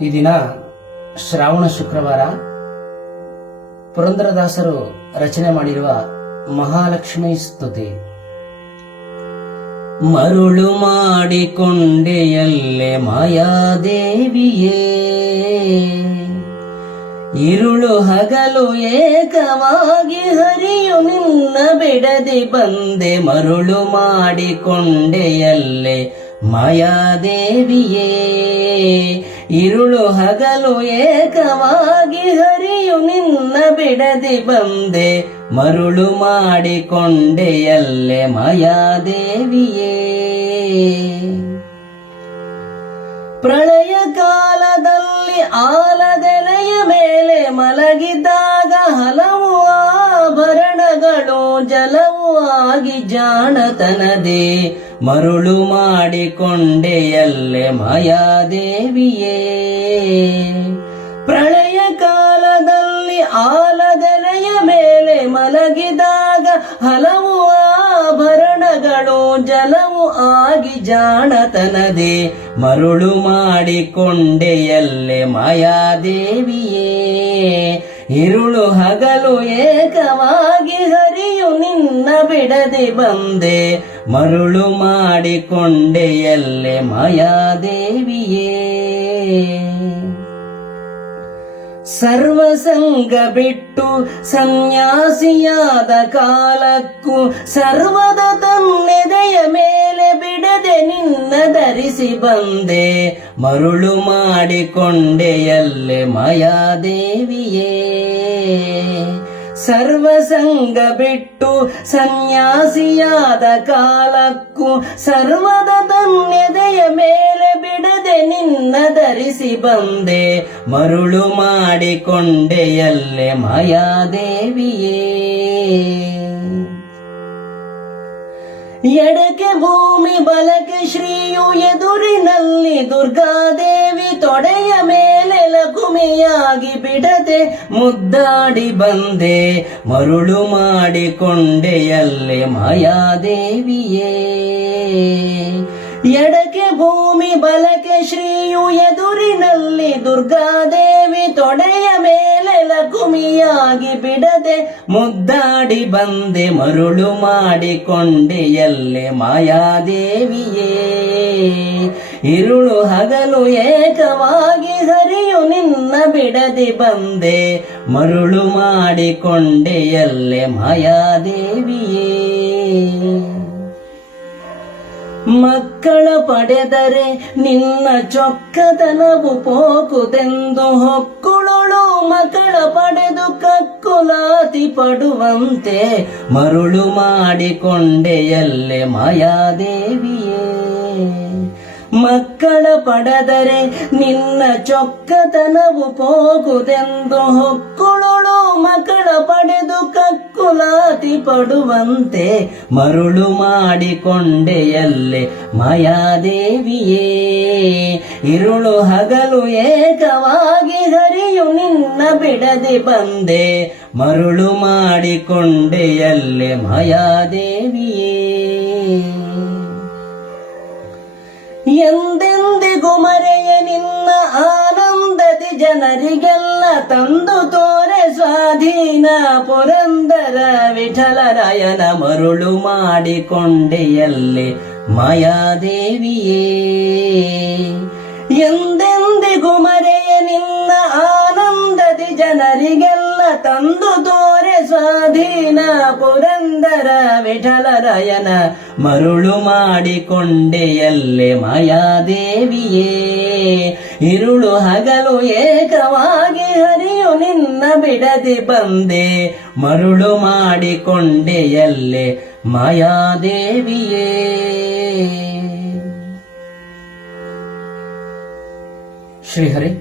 ಈ ದಿನ ಶ್ರಾವಣ ಶುಕ್ರವಾರ. ಪುರಂದರದಾಸರು ರಚನೆ ಮಾಡಿರುವ ಮಹಾಲಕ್ಷ್ಮಿ ಸ್ತುತಿ. ಮರುಳು ಮಾಡಿಕೊಂಡೆಯಲ್ಲೆ ಮಾಯಾದೇವಿಯೇ, ಇರುಳು ಹಗಲು ಏಕವಾಗಿ ಹರಿಯು ನಿನ್ನ ಬಿಡದೆ ಬಂದೆ. ಮರುಳು ಮಾಡಿಕೊಂಡೆಯಲ್ಲೆ ಮಾಯಾದೇವಿಯೇ, ಇರುಳು ಹಗಲು ಏಕವಾಗಿ ಹರಿಯು ನಿನ್ನ ಬಿಡದೆ ಬಂದೆ. ಮರುಳು ಮಾಡಿಕೊಂಡೆಯಲ್ಲೆ ಮಾಯಾದೇವಿಯೇ. ಪ್ರಳಯ ಕಾಲದಲ್ಲಿ ಆಲದೆಲೆಯ ಮೇಲೆ ಮಲಗಿದಾಗ ಹಲವು ಆಭರಣಗಳು ಜಲವು ಆಗಿ ಜಾಣತನದೆ. ಮರುಳು ಮಾಡಿಕೊಂಡೆಯಲ್ಲೆ ಮಾಯಾದೇವಿಯೇ, ಪ್ರಳಯ ಕಾಲದಲ್ಲಿ ಆಲದೆಲೆಯ ಮೇಲೆ ಮಲಗಿದಾಗ ಹಲವು ಆಭರಣಗಳು ಜಲವು ಆಗಿ ಜಾಣತನದೆ. ಮರುಳು ಮಾಡಿಕೊಂಡೆಯಲ್ಲೆ ಮಾಯಾದೇವಿಯೇ, ಇರುಳು ಹಗಲು ಏಕವಾಗಿ ಹರಿಯು ನಿನ್ನ ಬಿಡದೆ ಬಂದೆ. ಮರುಳು ಮಾಡಿಕೊಂಡೆಯಲ್ಲೆ ಮಾಯಾದೇವಿಯೇ. ಸರ್ವಸಂಗ ಬಿಟ್ಟು ಸನ್ಯಾಸಿಯಾದ ಕಾಲಕ್ಕೂ ಸರ್ವದ ತನ್ನೆದೆಯ ಮೇಲೆ ಬಿಡದೆ ನಿನ್ನ ಧರಿಸಿ ಬಂದೆ. ಮರುಳು ಮಾಡಿಕೊಂಡೆಯಲ್ಲೆ ಮಾಯಾದೇವಿಯೇ, ಸರ್ವಸಂಗ ಬಿಟ್ಟು ಸನ್ಯಾಸಿಯಾದ ಕಾಲಕ್ಕೂ ಸರ್ವದ ತನ್ನೆದೆಯ ಮೇಲೆ ಬಿಡದೆ ನಿನ್ನ ಧರಿಸಿ ಬಂದೆ. ಮರುಳು ಮಾಡಿಕೊಂಡೆಯಲ್ಲೆ ಮಾಯಾದೇವಿಯೇ. ಎಡಕ್ಕೆ ಭೂಮಿ ಬಲಕ್ಕೆ ಶ್ರೀಯು ಎದುರಿನಲ್ಲಿ ದುರ್ಗಾದೇವಿ, ತೊಡೆಯ ಮೇಲೆ ಲಕುಮಿಯಾಗಿ ಬಿಡದೆ ಮುದ್ದಾಡಿ ಬಂದೆ. ಮರುಳು ಮಾಡಿಕೊಂಡೆಯಲ್ಲೆ ಮಾಯಾದೇವಿಯೇ, ಎಡಕ್ಕೆ ಭೂಮಿ ಬಲಕ್ಕೆ ಶ್ರೀಯು ಎದುರಿನಲ್ಲಿ ದುರ್ಗಾದೇವಿ, ತೊಡೆಯ ಮೇಲೆ ಲಕುಮಿಯಾಗಿ ಬಿಡದೆ ಮುದ್ದಾಡಿ ಬಂದೆ. ಮರುಳು ಮಾಡಿಕೊಂಡೆಯಲ್ಲೆ ಮಾಯಾದೇವಿಯೇ, ಇರುಳು ಹಗಲು ಏಕವಾಗಿ ಹರಿಯು ನಿನ್ನ ಬಿಡದೆ ಬಂದೆ. ಮರುಳು ಮಾಡಿಕೊಂಡೆಯಲ್ಲೆ ಮಾಯಾದೇವಿಯೇ. ಮಕ್ಕಳ ಪಡೆದರೆ ನಿನ್ನ ಚೊಕ್ಕತನವು ಪೋಕುದೆಂದು ಹೊಕ್ಕುಳಳು ಮಕ್ಕಳ ಪಡೆದು ಕಕ್ಕುಲಾತಿ ಪಡುವಂತೆ. ಮರುಳು ಮಾಡಿಕೊಂಡೆಯಲ್ಲೆ ಮಾಯಾದೇವಿಯೇ, ಮಕ್ಕಳ ಪಡೆದರೆ ನಿನ್ನ ಚೊಕ್ಕತನವು ಪೋಕುದೆಂದು ಹೊಕ್ಕುಳಳು ಮಕ್ಕಳ ಪಡೆದು ಕಕ್ಕುಲಾತಿ ಪಡುವಂತೆ. ಮರುಳು ಮಾಡಿಕೊಂಡೆಯಲ್ಲೆ ಮಾಯಾದೇವಿಯೇ, ಇರುಳು ಹಗಲು ಏಕವಾಗಿ ಹರಿಯು ನಿನ್ನ ಬಿಡದೆ ಬಂದೆ. ಮರುಳು ಮಾಡಿಕೊಂಡೆಯಲ್ಲೆ ಮಾಯಾದೇವಿಯೇ. ಎಂದೆಂದಿಗೂ ಮರೆಯ ನಿನ್ನ ಆನಂದದಿ ಜನರಿಗೆಲ್ಲ ತಂದು ತೋರೆ ಸ್ವಾಧೀನ ಪುರಂದರ ವಿಠಲರಾಯನ. ಮರುಳು ಮಾಡಿಕೊಂಡೆಯಲ್ಲೆ ಮಾಯಾದೇವಿಯೇ, ಎಂದೆಂದಿಗೂ ಮರೆಯ ನಿನ್ನ ಆನಂದದಿ ಜನರಿಗೆಲ್ಲ ತಂದು ತೋರೆ ಸ್ವಾಧೀನ ಪುರಂದರ ವಿಠಲರಾಯನ. ಮರುಳು ಮಾಡಿಕೊಂಡೆಯಲ್ಲೆ ಮಾಯಾದೇವಿಯೇ, ಇರುಳು ಹಗಲು ಏಕವಾಗಿ ಹರಿಯು ನಿನ್ನ ಬಿಡದೆ ಬಂದೆ. ಮರುಳು ಮಾಡಿಕೊಂಡೆಯಲ್ಲೆ ಮಾಯಾದೇವಿಯೇ. ಶ್ರೀಹರಿ.